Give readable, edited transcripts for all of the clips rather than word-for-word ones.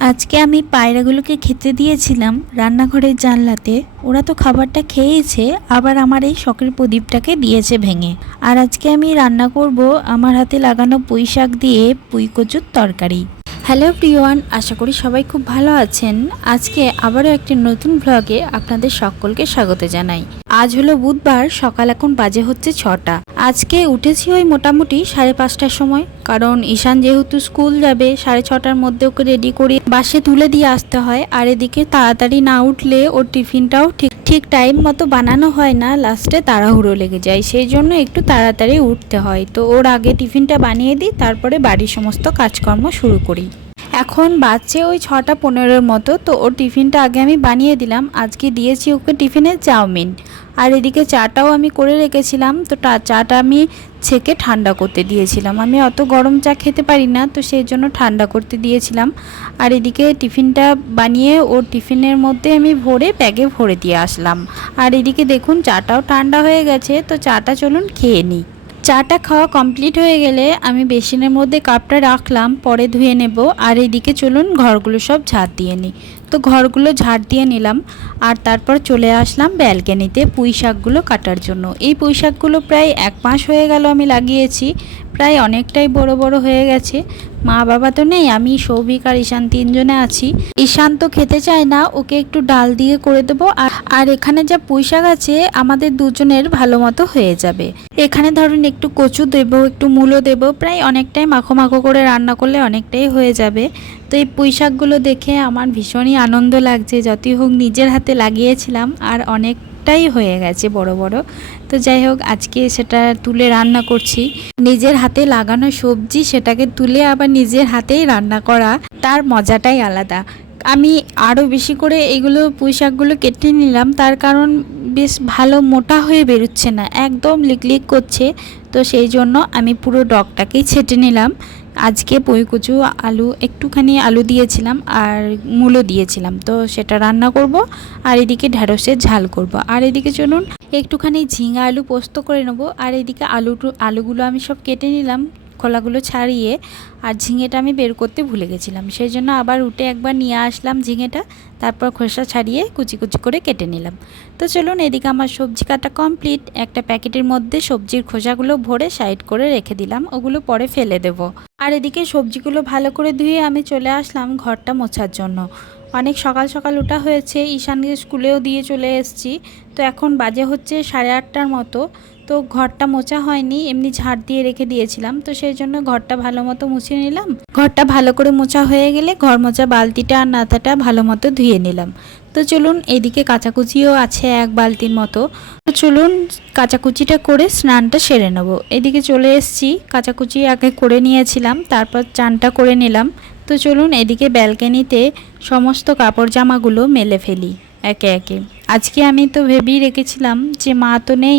আজকে আমি পায়রাগুলোকে খেতে দিয়েছিলাম রান্নাঘরের জানলাতে। ওরা তো খাবারটা খেয়েছে, আবার আমার এই শখের প্রদীপটাকে দিয়েছে ভেঙে। আর আজকে আমি রান্না করব আমার হাতে লাগানো পুঁই শাক দিয়ে পুঁই কচুর তরকারি। হ্যালো এভরিওয়ান, আশা করি সবাই খুব ভালো আছেন। আজকে আবারও একটি নতুন ব্লগে আপনাদের সকলকে স্বাগত জানাই। আজ হলো বুধবার, সকাল এখন বাজে হচ্ছে 6টা। আজকে উঠেছি ওই মোটামুটি 5:30টার সময়, কারণ ঈশান যেহেতু স্কুল যাবে 6:30টার মধ্যে ওকে রেডি করে বাসে তুলে দিয়ে আসতে হয়। আর এদিকে তাড়াতাড়ি না উঠলে ওর টিফিনটাও ঠিক টাইম মতো বানানো হয় না, লাস্টে তাড়াহুড়ো লেগে যায়। সেই জন্য একটু তাড়াতাড়ি উঠতে হয়। তো ওর আগে টিফিনটা বানিয়ে দিই, তারপরে বাড়ির সমস্ত কাজকর্ম শুরু করি। এখন বাজছে ওই 6:15-এর মতো। তো ওর টিফিনটা আগে আমি বানিয়ে দিলাম। আজকে দিয়েছি ওকে টিফিনে চাউমিন, আর এদিকে চাটাও আমি করে রেখেছিলাম। তো চাটা আমি ছেঁকে ঠান্ডা করতে দিয়েছিলাম। আমি অত গরম চা খেতে পারি না, তো সেই জন্য ঠান্ডা করতে দিয়েছিলাম। আর এদিকে টিফিনটা বানিয়ে ওর টিফিনের মধ্যে আমি ভরে ব্যাগে ভরে দিয়ে আসলাম। আর এদিকে দেখুন চাটাও ঠান্ডা হয়ে গেছে। তো চাটা চলুন খেয়ে নিই। চাটা খাওয়া কমপ্লিট হয়ে গেলে আমি বেসিনের মধ্যে কাপটা রাখলাম, পরে ধুয়ে নেব। আর এইদিকে চলুন ঘরগুলো সব ঝাড় দিয়ে নিই। তো ঘরগুলো ঝাড় দিয়ে নিলাম, আর তারপর চলে আসলাম ব্যালকনিতে পুঁই শাকগুলো কাটার জন্য। এই পুঁই শাকগুলো প্রায় 1 মাস হয়ে গেল আমি লাগিয়েছি, প্রায় অনেকটাই বড় বড় হয়ে গেছে। মা বাবা তো নেই, আমি সৌভিক আর ঈশান 3জনে আছি। ঈশান তো খেতে চায় না, ওকে একটু ডাল দিয়ে করে দেবো। আর এখানে যা পুঁই শাক আছে আমাদের দুজনের ভালো মতো হয়ে যাবে। এখানে ধরুন একটু কচু দেবো, একটু মূলো দেবো, প্রায় অনেকটাই মাখো মাখো করে রান্না করলে অনেকটাই হয়ে যাবে। তো এই পুঁই শাকগুলো দেখে আমার ভীষণই আনন্দ লাগছে। যতই হোক নিজের হাতে লাগিয়েছিলাম, আর অনেকটাই হয়ে গেছে বড় বড়। তো যাই হোক, আজকে সেটা তুলে রান্না করছি। নিজের হাতে লাগানো সবজি, সেটাকে তুলে আবার নিজের হাতেই রান্না করা, তার মজাটাই আলাদা। আমি আরও বেশি করে এগুলো পুঁই শাকগুলো কেটে নিলাম, তার কারণ বেশ ভালো মোটা হয়ে বেরোচ্ছে না, একদম লিকলিক করছে। তো সেই জন্য আমি পুরো ডগটাকেই ছেটে নিলাম। আজকে পুঁই কচু একটুখানি আলু দিয়েছিলাম আর মূলো দিয়েছিলাম, তো সেটা রান্না করব। আর এদিকে ঢ্যাঁড়সের ঝাল করব। আর এদিকে চলুন একটুখানি ঝিঙা আলু পোস্ত করে নেব। আর এদিকে আলুগুলো আমি সব কেটে নিলাম, খোলাগুলো ছাড়িয়ে। আর ঝিঙেটা আমি বের করতে ভুলে গেছিলাম, সেই জন্য আবার উঠে একবার নিয়ে আসলাম ঝিঙেটা। তারপর খোসা ছাড়িয়ে কুচি কুচি করে কেটে নিলাম। তো চলুন, এদিকে আমার সবজি কাটা কমপ্লিট। একটা প্যাকেটের মধ্যে সবজির খোসাগুলো ভরে সাইড করে রেখে দিলাম, ওগুলো পরে ফেলে দেব। আর এদিকে সবজিগুলো ভালো করে ধুয়ে আমি চলে আসলাম ঘরটা মোছার জন্য। অনেক সকাল সকাল ওঠা হয়েছে, ঈশানকে স্কুলেও দিয়ে চলে এসেছি। তো এখন বাজে হচ্ছে 8:30টার মতো। তো ঘরটা মোছা হয়নি, এমনি ঝাড় দিয়ে রেখে দিয়েছিলাম। তো সেই জন্য ঘরটা ভালো মতো মুছে নিলাম। ঘরটা ভালো করে মোছা হয়ে গেলে ঘর মোছা বালতিটা আর নাতাটা ভালো মতো ধুয়ে নিলাম। তো চলুন, এদিকে কাচাকুচিও আছে 1 বালতির মতো। তো চলুন কাচাকুচিটা করে স্নানটা সেরে নেব। এদিকে চলে এসেছি, কাচাকুচি আগে করে নিয়েছিলাম, তারপর চানটা করে নিলাম। তো চলুন এদিকে ব্যালকনিতে সমস্ত কাপড় জামাগুলো মেলে ফেলি একে একে। আজকে আমি তো ভেবেই রেখেছিলাম যে মা তো নেই,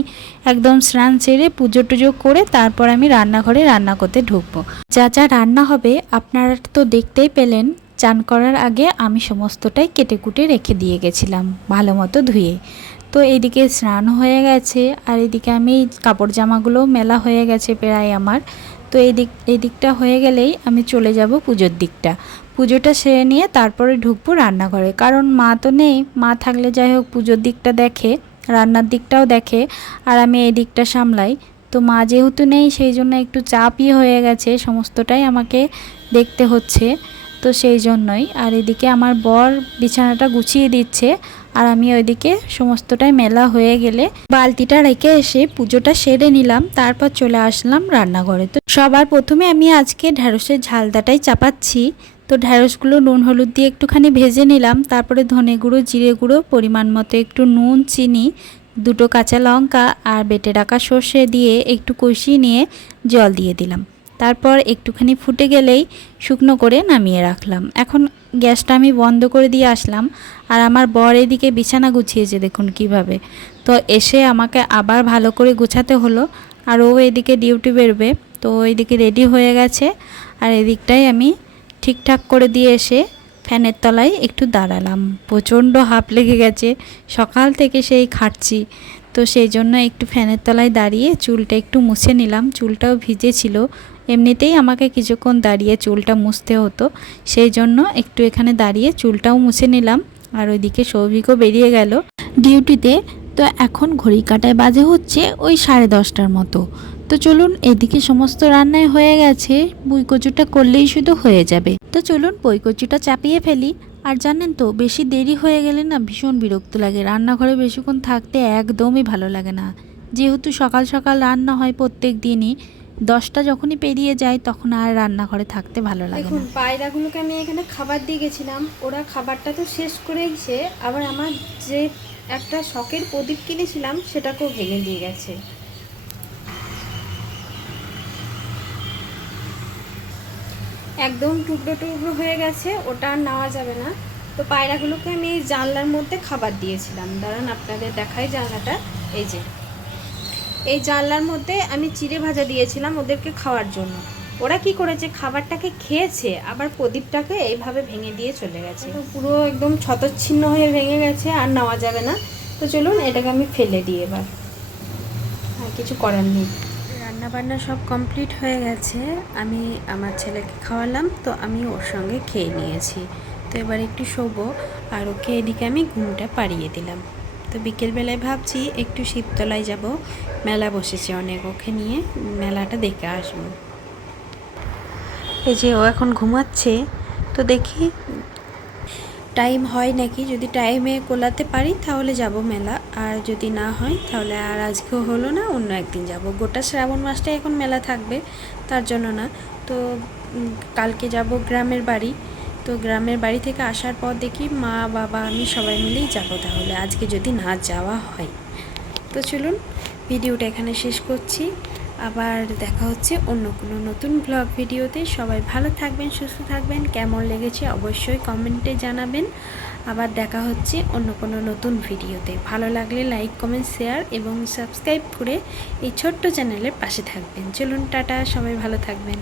একদম স্নান সেরে পুজো টুজো করে তারপর আমি রান্নাঘরে রান্না করতে ঢুকবো। যা যা রান্না হবে আপনারা তো দেখতেই পেলেন। চান করার আগে আমি সমস্তটাই কেটে কুটে রেখে দিয়ে গেছিলাম ভালো মতো ধুয়ে। তো এইদিকে স্নান হয়ে গেছে, আর এদিকে আমি কাপড় জামাগুলো মেলা হয়ে গেছে প্রায় আমার। তো এই দিকটা হয়ে গেলেই আমি চলে যাব পুজোর দিকটা। পুজোটা সেরে নিয়ে তারপরে ঢুকবো রান্নাঘরে, কারণ মা তো নেই। মা থাকলে যাই হোক পুজোর দিকটা দেখে, রান্নার দিকটাও দেখে, আর আমি এই দিকটা সামলাই। তো মা যেহেতু নেই, সেই জন্য একটু চাপই হয়ে গেছে, সমস্তটাই আমাকে দেখতে হচ্ছে। তো সেই জন্যই। আর এদিকে আমার বর বিছানাটা গুছিয়ে দিচ্ছে, আর আমি ওইদিকে সমস্তটাই মেলা হয়ে গেলে বালতিটা রেখে এসে পুজোটা সেরে নিলাম। তারপর চলে আসলাম রান্নাঘরে। তো সবার প্রথমে আমি আজকে ঢ্যাঁড়সের ঝালদাটাই চাপাচ্ছি। তো ঢ্যাঁড়সগুলো নুন হলুদ দিয়ে একটুখানি ভেজে নিলাম, তারপরে ধনে গুঁড়ো, জিরে গুঁড়ো, পরিমাণ মতো একটু নুন, চিনি, 2টো কাঁচা লঙ্কা আর বেটে রাখা সর্ষে দিয়ে একটু কষিয়ে নিয়ে জল দিয়ে দিলাম। তারপর একটুখানি ফুটে গেলেই শুকনো করে নামিয়ে রাখলাম। এখন গ্যাসটা আমি বন্ধ করে দিয়ে আসলাম। আর আমার বর এদিকে বিছানা গুছিয়েছে, দেখুন কিভাবে। তো এসে আমাকে আবার ভালো করে গুছাতে হলো। আর ও এদিকে ডিউটি বেরোবে, তো এদিকে রেডি হয়ে গেছে। আর এদিকটাই আমি ঠিকঠাক করে দিয়ে এসে ফ্যানের তলায় একটু দাঁড়ালাম। প্রচণ্ড হাঁপ লেগে গেছে, সকাল থেকে সেই খাটছি। তো সেই জন্য একটু ফ্যানের তলায় দাঁড়িয়ে চুলটা একটু মুছে নিলাম, চুলটাও ভিজে ছিল। এমনিতেই আমাকে কিছুক্ষণ দাঁড়িয়ে চুলটা মুছতে হতো, সেই জন্য একটু এখানে দাঁড়িয়ে চুলটাও মুছে নিলাম। আর ওইদিকে সৌভিকও বেরিয়ে গেল ডিউটিতে। তো এখন ঘড়ি কাটায় বাজে হচ্ছে ওই 10:30টার মতো। তো চলুন, এদিকে সমস্ত রান্নায় হয়ে গেছে, বইকচুটা করলেই শুধু হয়ে যাবে। তো চলুন বইকচুটা চাপিয়ে ফেলি। আর জানেন তো, বেশি দেরি হয়ে গেলে না ভীষণ বিরক্ত লাগে, রান্নাঘরে বেশিক্ষণ থাকতে একদমই ভালো লাগে না। যেহেতু সকাল সকাল রান্না হয় প্রত্যেক দিনই, 10টা যখনই পেরিয়ে যায় তখন আর রান্নাঘরে থাকতে ভালো লাগে না। দেখুন, পায়রাগুলোকে আমি এখানে খাবার দিয়ে গেছিলাম, ওরা খাবারটা তো শেষ করেইছে, আবার আমার যে একটা শখের প্রদীপ কিনেছিলাম সেটাকেও ভেঙে দিয়ে গেছে। একদম টুকরো টুকরো হয়ে গেছে, ওটা আর নেওয়া যাবে না। তো পায়রাগুলোকে আমি এই জানলার মধ্যে খাবার দিয়েছিলাম, দাঁড়ান আপনাদের দেখাই জানলাটা। এই যে এই জানলার মধ্যে আমি চিড়ে ভাজা দিয়েছিলাম ওদেরকে খাওয়ার জন্য। ওরা কি করেছে, খাবারটাকে খেয়েছে, আবার প্রদীপটাকে এইভাবে ভেঙে দিয়ে চলে গেছে। পুরো একদম ছতচ্ছিন্ন হয়ে ভেঙে গেছে, আর নেওয়া যাবে না। তো চলুন এটাকে আমি ফেলে দিই এবার, আর কিছু করার নেই। রান্নাবান্না সব কমপ্লিট হয়ে গেছে, আমি আমার ছেলেকে খাওয়ালাম, তো আমি ওর সঙ্গে খেয়ে নিয়েছি। তো এবার একটু শোবো, আর ওকে এদিকে আমি ঘুমটা পাড়িয়ে দিলাম। তো বিকেলবেলায় ভাবছি একটু শিবতলায় যাব, মেলা বসেছে অনেক, ওকে নিয়ে মেলাটা দেখে আসবো। এই যে ও এখন ঘুমাচ্ছে, তো দেখি টাইম হয় নাকি, যদি টাইমে কোলাতে পারি তাহলে যাব মেলা, আর যদি না হয় তাহলে আর আজকেও হলো না, অন্য একদিন যাব। গোটা শ্রাবণ মাসটাই এখন মেলা থাকবে, তার জন্য না। তো কালকে যাব গ্রামের বাড়ি। তো গ্রামের বাড়ি থেকে আসার পর দেখি মা বাবা আমি সবাই মিলেই যাব, তাহলে আজকে যদি না যাওয়া হয়। তো চলুন ভিডিওটা এখানে শেষ করছি, আবার দেখা হচ্ছে অন্য কোনো নতুন ব্লগ ভিডিওতে। সবাই ভালো থাকবেন, সুস্থ থাকবেন, কেমন লেগেছে অবশ্যই কমেন্টে জানাবেন। আবার দেখা হচ্ছে অন্য কোনো নতুন ভিডিওতে। ভালো লাগলে লাইক কমেন্ট শেয়ার এবং সাবস্ক্রাইব করে এই ছোট্ট চ্যানেলের পাশে থাকবেন। চলুন টাটা, সবাই ভালো থাকবেন।